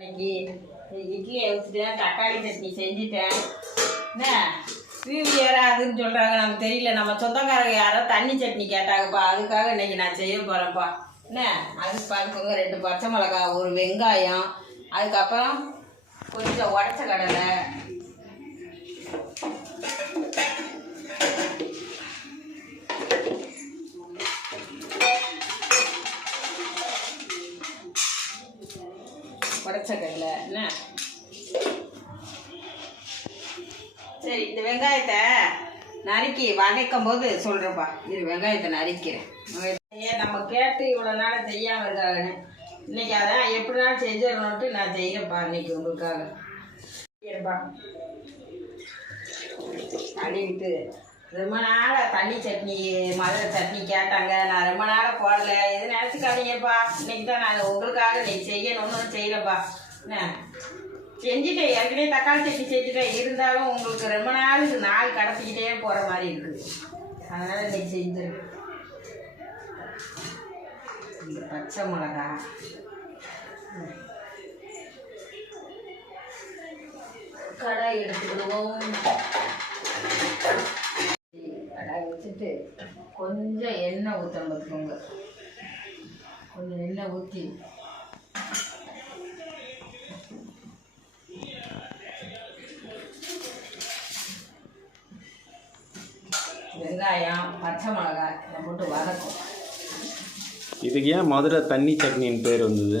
இன்னைக்கு இட்லியை வச்சுட்டேன், தக்காளி சட்னி செஞ்சுட்டேன். என்ன வீடு ஏறாதுன்னு சொல்கிறாங்க, நமக்கு தெரியல. நம்ம சொந்தக்காரங்க யாரோ தண்ணி சட்னி கேட்டாங்கப்பா, அதுக்காக இன்னைக்கு நான் செய்ய போகிறேன்ப்பா. என்ன அதுக்கு பார்த்துக்கோங்க, 2 பச்சை மிளகா, ஒரு வெங்காயம், அதுக்கப்புறம் கொஞ்சம் உடச்ச கடலை, உடச்ச கடலை. என்ன சரி, இந்த வெங்காயத்தை நறுக்கி வதக்கும் போது சொல்கிறேன்ப்பா. இது வெங்காயத்தை நறுக்கிறேன். நம்ம கேட்டு இவ்வளோ நாள் செய்யாமல் இருக்காங்கன்னு இன்னைக்கு அதான் எப்படினாலும் செஞ்சிடணுன்ட்டு நான் செய்கிறேன்ப்பா. இன்னைக்கு உங்களுக்காக செய்யறேன்ப்பா. கழுவிட்டு ரொம்ப நாளாக தண்ணி சட்னி, மதுரை சட்னி கேட்டாங்க. நான் ரொம்ப நாளாக போடல, எது நினச்சிக்காதீங்கப்பா. இன்னைக்கு தான் நான் உங்களுக்காக இன்னைக்கு செய்யணும்னு செய்கிறேன்ப்பா. என்ன செஞ்சுட்டேன், ஏற்கனவே தக்காளி சட்னி செஞ்சுட்டேன். இருந்தாலும் உங்களுக்கு ரொம்ப நாளுக்கு நாள் கடத்திக்கிட்டே போகிற மாதிரி இருக்குது. அதனால் இன்னைக்கு செஞ்சிருக்கேன். இந்த பச்சை மிளகா, கடாய் எடுத்துக்கிடுவோம். கடாய் வச்சுட்டு கொஞ்சம் எண்ணெய் ஊற்ற பார்த்துக்கோங்க. கொஞ்சம் எண்ணெய் ஊற்றி வெங்காயம், பச்சை மிளகாய் இதை போட்டு வதக்கும். இதுக்கு ஏன் மதுரை தண்ணி சட்னின்னு பேர் வந்தது?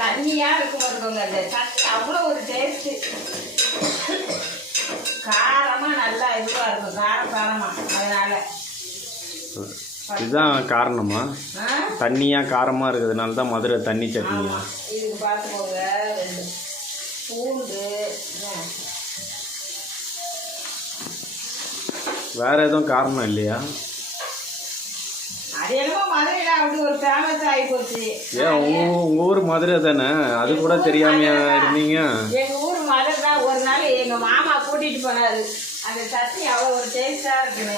தண்ணியாக இருக்கும் பார்த்துக்கோங்க. அந்த சட்னி அவ்வளோ ஒரு டேஸ்ட்டு, காரமாக நல்லா இதுவாக இருக்கும், காரமாக. அதனால் இதுதான் காரணமா? தண்ணியாக காரமாக இருக்கிறதுனால தான் மதுரை தண்ணி சட்னியா? இதுக்கு பார்த்துக்கோங்க, 2 பூண்டு. வேற எதுவும் காரணம் இல்லையா? அது என்னமோ மதுரையில் அப்படி ஒரு ஃபேமஸ் ஆகி போச்சு. ஏன் உங்க ஊர் மதுரை தானே, அது கூட தெரியாமையா இருந்தீங்க? எங்க ஊர் மதுரை தான். ஒரு நாள் எங்க மாமா கூட்டிட்டு போனாரு, அந்த சட்னி அவ்வளோ ஒரு டேஸ்டா இருக்குன்னு.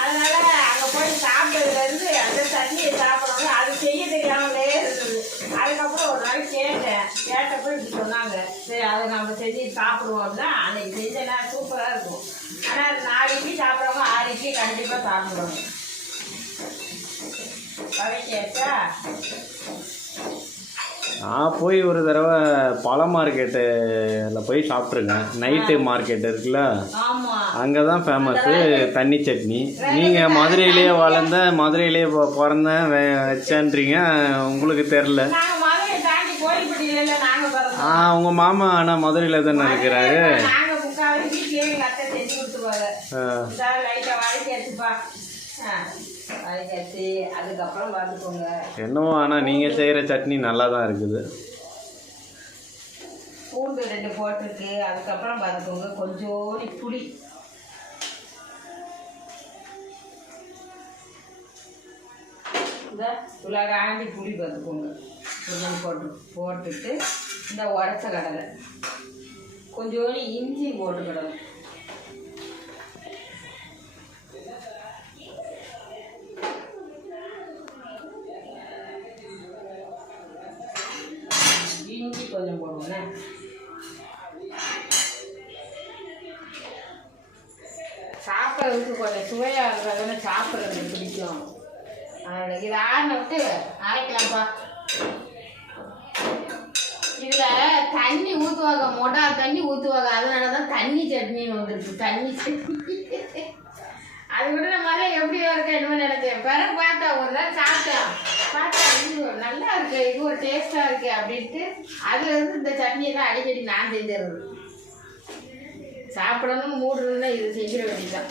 அதனால அங்கே போய் சாப்பிட்டதுலேருந்து அந்த சட்னியை சாப்பிடணும், அது செய்ய தெரியாமலே இருந்தது. அதுக்கப்புறம் ஒரு நாள் கேட்டப்போ இப்படி சொன்னாங்க, சரி அதை நம்ம செஞ்சு சாப்பிடுவோம் அப்படின்னா அன்னைக்கு செஞ்சேன்னா சூப்பராக இருக்கும். ஆனால் 4 இட்லி சாப்பிட்றவங்க 6 இட்லி கண்டிப்பாக சாப்பிடுவாங்க. வதக்கியாச்சா? நான் போய் ஒரு தடவை பழ மார்க்கெட்டில் போய் சாப்பிட்ருக்கேன். நைட்டு மார்க்கெட் இருக்குல்ல, அங்கே தான் ஃபேமஸ்ஸு தண்ணி சட்னி. நீங்கள் மதுரையிலேயே வளர்ந்த, மதுரையிலேயே பிறந்தேன் வச்சேன்றீங்க, உங்களுக்கு தெரில. உங்கள் மாமா ஆனால் மதுரையில் தானே இருக்கிறாரு. அதுக்கப்புறம் பார்த்துக்கோங்க. என்னவோ ஆனால் நீங்கள் செய்கிற சட்னி நல்லா தான் இருக்குது. பூண்டு 2 போட்டிருக்கு. அதுக்கப்புறம் பார்த்துக்கோங்க, கொஞ்சோடி புளி, இந்த உலகாண்டி புளி பார்த்துக்கோங்க, கொஞ்சம் போட்டுட்டு இந்த உடச்ச கடலை, கொஞ்சோடி இஞ்சி போட்டுக்கிடணும். இஞ்சி கொஞ்சம் போடுவோண்ணே. சாப்பிட்றதுக்கு கொஞ்சம் சுவையாக இருக்கிறதுன்னு சாப்பிட்றது பிடிக்கும். அதனால் இதை ஆறின விட்டு அரைக்கலாம்ப்பா. இதில் தண்ணி ஊற்றுவாங்க, மொட்டா தண்ணி ஊற்றுவாங்க. அதனால தான் தண்ணி சட்னின்னு வந்துருக்கு, தண்ணி சட்னி. அது கூட நம்ம எப்படியோ இருக்க என்னமோ நினைச்சேன். பிறகு பார்த்தா ஒரு நாள் சாப்பிட்டேன், பார்த்தா இது நல்லா இருக்கு, இது ஒரு டேஸ்டாக இருக்குது அப்படின்ட்டு அதுலேருந்து இந்த சட்னியை தான் அடிக்கடி நான் செஞ்சிடுறது. சாப்பிடணும்னு மூடு இருந்தால் இது செஞ்சிட வேண்டியதுதான்.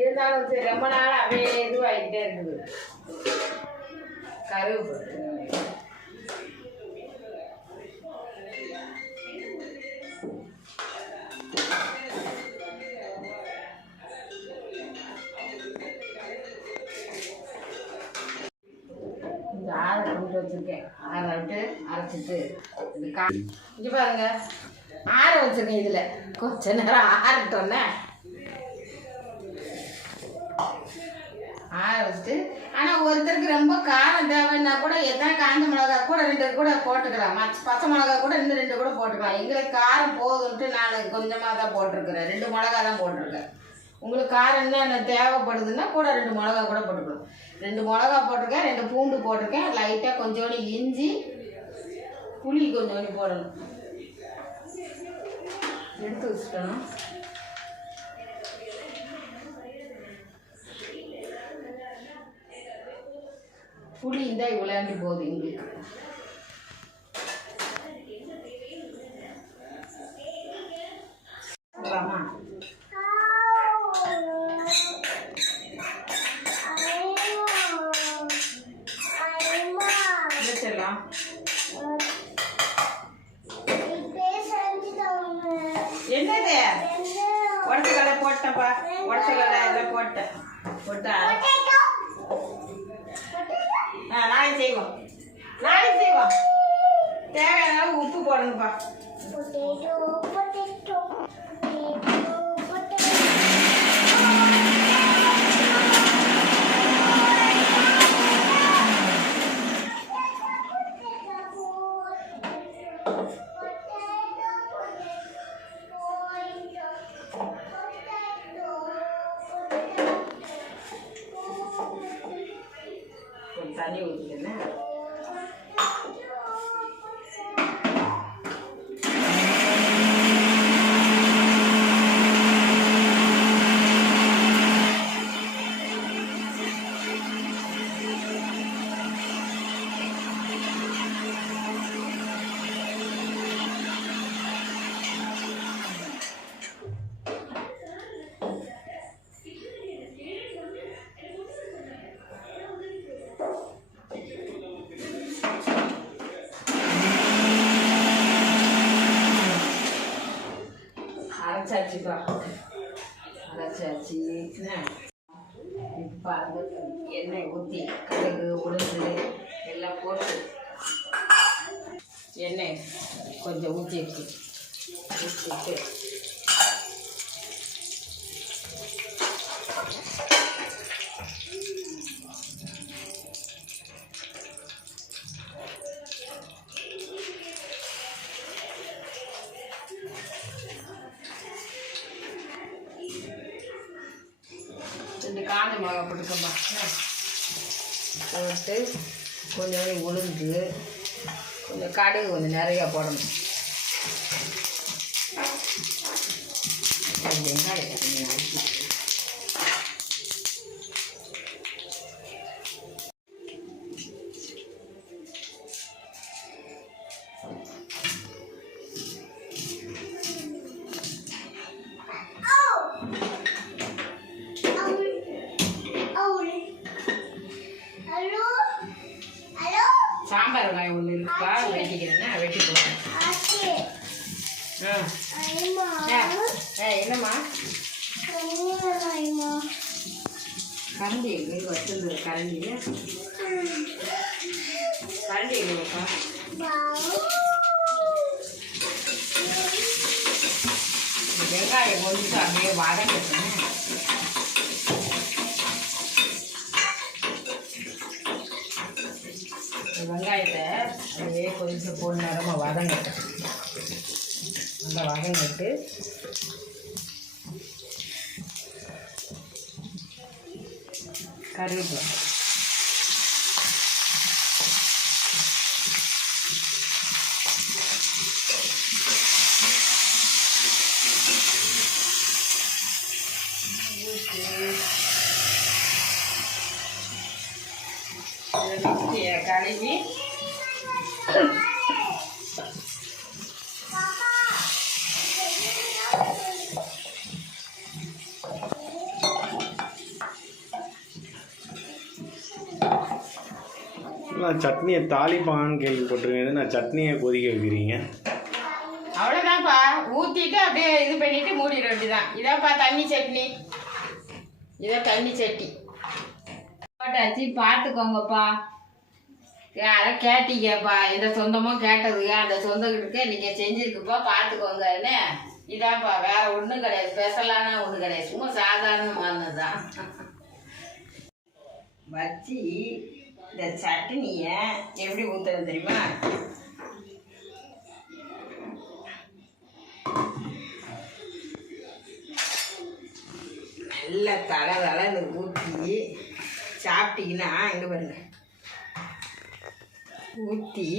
இருந்தாலும் சரி, ரொம்ப நாள் அப்படியே இதுவாகிக்கிட்டே இருக்குது. கருவேப்பிலை, ஆற கொண்டு வச்சுருக்கேன். ஆற விட்டு அரைச்சிட்டு இங்கே பாருங்க, ஆற வச்சுருக்கேன். இதில் கொஞ்ச நேரம் ஆறட்டோன்னே ஆற வச்சுட்டு ஒருத்தருக்கு ரொம்ப காரம் தேவைன்னா கூட எத்தனை காஞ்ச மிளகா கூட 2 கூட போட்டுக்கலாம், பச்சை மிளகா கூட இன்னும் 2 கூட போட்டுக்கலாம். எங்களுக்கு காரம் போதுன்ட்டு நான் கொஞ்சமாக தான் போட்டிருக்கிறேன், 2 மிளகா தான் போட்டிருக்கேன். உங்களுக்கு காரம் என்ன தேவைப்படுதுன்னா கூட 2 மிளகா கூட போட்டுக்கலாம். 2 மிளகா போட்டிருக்கேன், 2 பூண்டு போட்டிருக்கேன், லைட்டாக கொஞ்சோண்டு இஞ்சி, புளி கொஞ்சோண்டு போடணும். எடுத்து வச்சுக்கணும். புளி இருந்தால் இவ்வளோண்டி போகுது எங்களுக்கு. ஆமா வச்சிடலாம். என்னது உடச்ச கடை போட்டேன்ப்பா, உடச்ச கடை இதில் போட்டேன். போட்டா நாளைக்கு செய்வோம், நாளைக்கு செய்வோம். தேவையான அளவு உப்பு போடணும்ப்பா. தண்ணி ஊற்றிக்கிறேன். அரைச்சாச்சுப்பா, அரைச்சாச்சு. இப்போ எண்ணெய் ஊற்றி கடுகு உளுந்து எல்லாம் போட்டு எண்ணெய் கொஞ்சம் ஊற்றிட்டு காஞ்ச மிளகா போட்டுக்கோப்பா. போட்டு கொஞ்சம் உளுந்து, கொஞ்சம் கடுகு கொஞ்சம் நிறையா போடணும். வெங்காயம் சாம்பார் வெங்காயம் ஒன்று இருக்கா, வெட்டிக்கிறேன்னா வெட்டி போடுறேன். என்னம்மா கரண்டி எங்களுக்கு வச்சிருந்தது, கரண்டி கரண்டி எங்களுக்கா வெங்காயம் கொஞ்சம் அப்படியே வதங்கட்டுங்க. வெங்காயத்தை அப்படியே கொஞ்சம் பொண்ணு நேரமாக வதங்கட்டும். நல்லா வதங்கிட்டு கருவேப்பிலை கழுவி நான் சட்னியை தாளிப்பான்னு கேள்விப்பட்டிருக்கேன். நான் சட்னியை கொதிக்க வைக்கிறீங்க. அவ்வளோதான்ப்பா, ஊற்றிட்டு அப்படியே இது பண்ணிட்டு மூடிட வேண்டியதான். இதான்ப்பா தண்ணி சட்னி, இதான் தண்ணி சட்னி போட்டாச்சு. பார்த்துக்கோங்கப்பா, யாரை கேட்டீங்கப்பா, இந்த சொந்தமும் கேட்டதுங்க, அந்த சொந்தக்கிட்ட நீங்கள் செஞ்சுருக்குப்பா, பார்த்துக்கோங்க. என்ன இதான்ப்பா, வேற ஒன்றும் கிடையாது, ஸ்பெஷலான ஒன்றும் கிடையாது, சும்மா சாதாரணமானது தான். வச்சு இந்த சட்னியை எப்படி ஊற்றுறது தெரியுமா? நல்லா தலை ஊற்றி சாப்பிட்டீங்கன்னா இங்கே பாருங்க ஊற்றி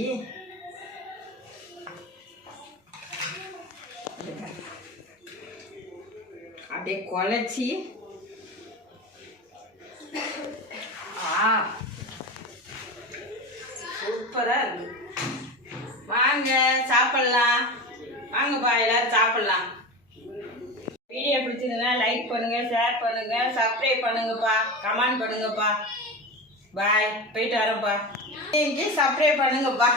அப்படியே குழச்சி சூப்பராக இருக்கு. வாங்க சாப்பிட்லாம், வாங்கப்பா எல்லாரும் சாப்பிட்லாம். வீடியோ பிடிச்சதுன்னா லைக் பண்ணுங்கள், ஷேர் பண்ணுங்கள், சப்ஸ்கிரைப் பண்ணுங்கப்பா, கமெண்ட் பண்ணுங்கப்பா. பாய், போயிட்டு வரேன்ப்பா. சப்ஸ்கிரைப் பண்ணுங்கப்பா.